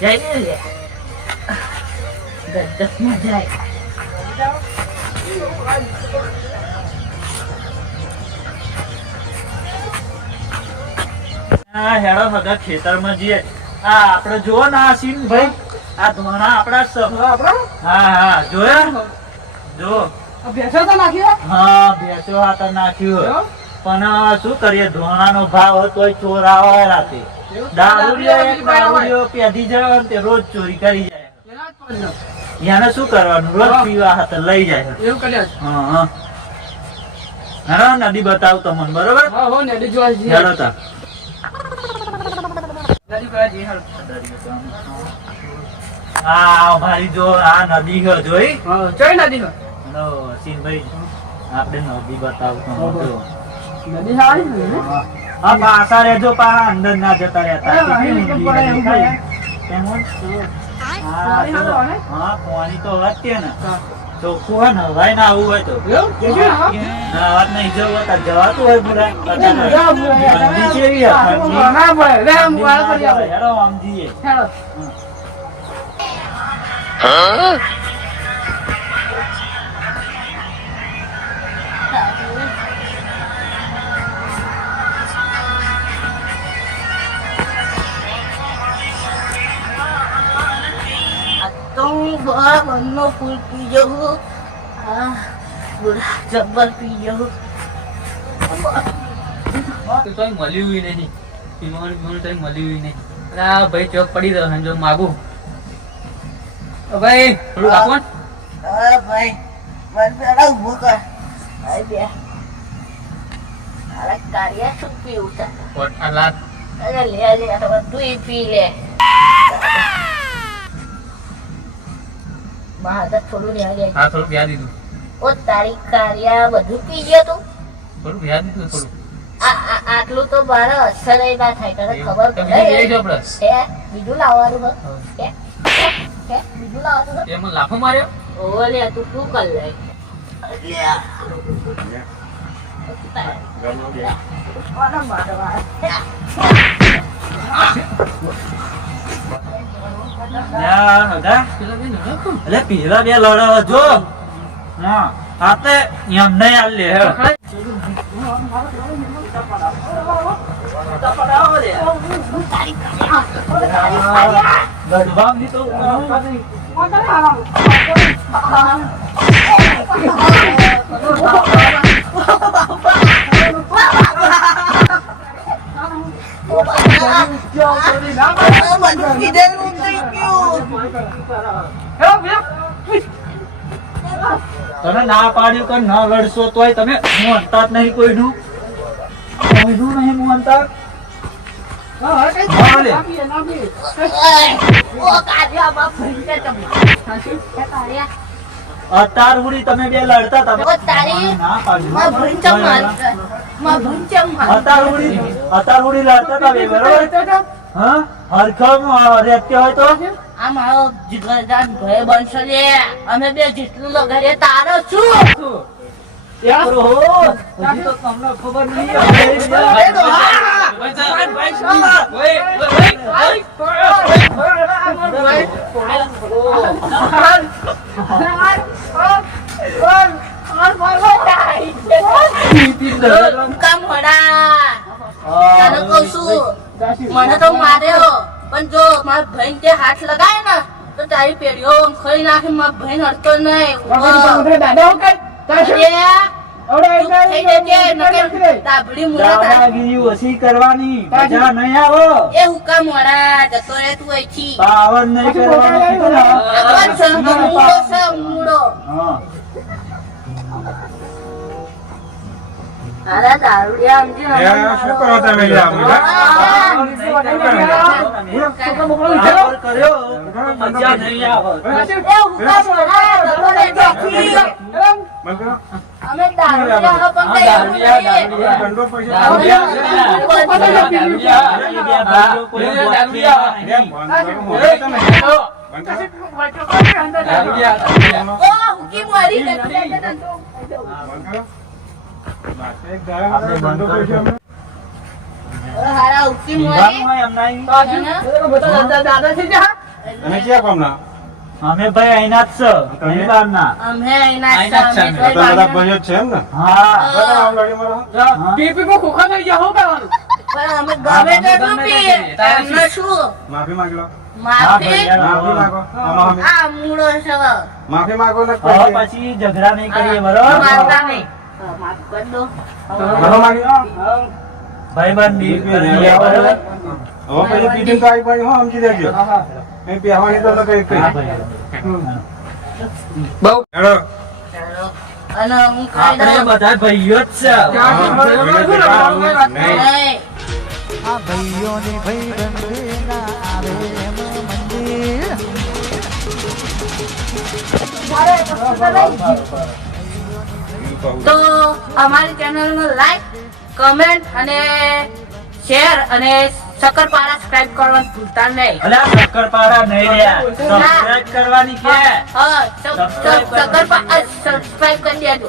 જાય ને લે ગદ્દસમાં જાય હા હેડો હગા ખેતરમાં જઈએ આ આપણે જોવો ને આ સીન ભાઈ આ ધોણા આપણા આપણા હા હા જોયા જો ભેંસો તો નાખ્યો હા ભેંસો હાથે નાખ્યું પણ શું કરીએ ધોણાનો ભાવ હોય તોય ચોર આવે રાતે દારૂડિયો પેધી જાય તે રોજ ચોરી કરી જાય એને શું કરવાનું રોજ પીવા હાથે લઈ જાય એવું કર્યા હા હા નદી બતાવ તમને બરોબર હા હો નદી જોવા જઈએ હેડો તા નદી કરવા જઈએ હાલ આ ભાઈ જો આ નદી છે જોઈ હા જોઈ નદી હો નો સીનભાઈ આપણે નદી બતાવ તમને નદી હારી ને આ પાછા રહેજો પાછા અંદર ના જતા રહેતા હા, અહીં નીકળ પડે એવું થાય. હા પાણી તો વધશે ને ચોખ્ખું હોય ને હવાય ના આવવું હોય તો એવું કે છે હા ના વાત નહીં જવું હોય તો જવાતું હોય પૂરા ઠંડી કેવી છે ઠંડી ના ભાઈ રે આમ વાળ કરી આપણે હેડો આમ જઈએ હેલો બંનો ફૂલ પી જવું જબ્બર પી જવું તો મળ્યું નહીં પીવાનું તો મળ્યું નહીં આ ભાઈ ચોક પડી રહ્યો જો માગું ભાઈ થોડું આપો ને હા ભાઈ મને પેલા ઉભો કર ભાઈ બે અરે કાર્ય શું પીવું છે અલા અરે લે લે બધું ઈ પી લે મારા થોડું લે લે હા થોડું વ્યાજ દીધું ઓ તારી કાર્યા બધું પી ગયો તું થોડું વ્યાજ દીધું થોડું આટલું તો મારા અસર ના થાય તને ખબર તમે પડે લઈ જાઓ પ્લસ હે બીજું લાવવાનું હે હે બીજું લાવવાનું એમાં લાફો માર્યો ઓલે તું શું કર લે કોને મારવા એટલે પીલા બે લડાવા જો હા હાથે એમ નહીં હાલ લે ગઢવામની તો તમે ના પાડ્યું કે ન લડશો તોય તમે મોનતા જ નહીં કોઈનું નહીં મોનતા અત્યાર સુધી તમે બે લડતા હતા ના પાડ્યું અત્યાર સુધી લડતા હતા બે બરોબર હા હરખમ રહેતી હોય તો આ મારો જીગરદાન ભાઈ બનશો લે અમે બે જેટલું લગાડીએ તારો શું હજી તો તમને ખબર નહીં કામ હોડા તને કહું છું મને તો માર્યો પણ જો મારા ભાઈ તે હાથ લગાય ને તો તારી પેઢીઓ ખરી નાખી મારા ભાઈ હડતો નહીં દાદાગીરી ઓછી કરવાની મજા નહીં આવો એ હુકા મોડા જતો રે તું અહીંથી પાવર નહીં કરવાનું કીધું ને. મૂડો છે મૂડો હા અરે દારૂડિયા સમજી શું કરો તમે લ્યા અમુલા? કર્યો મજા નહીં આવે એ હુકા મોડા જતો રે ત્યાંથી. બંધ કરો. અમે દારૂડિયાનો પણ કઈ એવું નહીં. દંડો પૈસા ઓ હુકી મારી દે બંધ કરો. એક દાડા દંડો પૈસા અમે હારા હુકી મારી એમ નહીં દાદા છે જા તમે ક્યાં ગામના? અમે ભાઈ અહીંના જ છે અહીં બહારના. અમે અહીંના જ અહીંના જ છે, છે. અમે તમે બધા ભાઈ ભાઈઓ જ છે એમ ને? હા બધા આમ લડી મારો. પીપીમાં ખોખા થઈ ગયા, શું કરવાનું? પણ અમે ગમે તેટલું પીએ, એમને શું? માફી માંગી લો. હા ભાઈ માફી? યાર, માફી માંગો. આમાં અમે. આ મૂળો છે. માફી માંગો ને હવે પછી. પછી ઝઘડા નહીં કરીએ બરોબર મારતા નહીં. માફ કરી દો. માફી માંગી લો. ભાઈબંધ ની હવે પછી પીટીને તો આવી પડી, હો, સમજી દેજો. એ પહેવાની તો કઈ કઈ. હા ભાઈ. બહુ હેડો. ચાલો. અને હું ખાઈ આપણે દઉં. બધા ભાઈઓ જ છે હા, નહીં. નહીં. આ ભાઈઓની ભાઈબંધી ના આવે એમ મંદિર તો અમારી ચેનલને લાઈક, કમેન્ટ અને શેર અને શક્કરપારા સબસ્ક્રાઇબ કરવાનું ભૂલતા નહીં. અલ્યા શક્કરપારા નહીં રહ્યા સબસ્ક્રાઇબ કરવાની કે હા, સબસ્ક્રાઇબ કરી દેજો.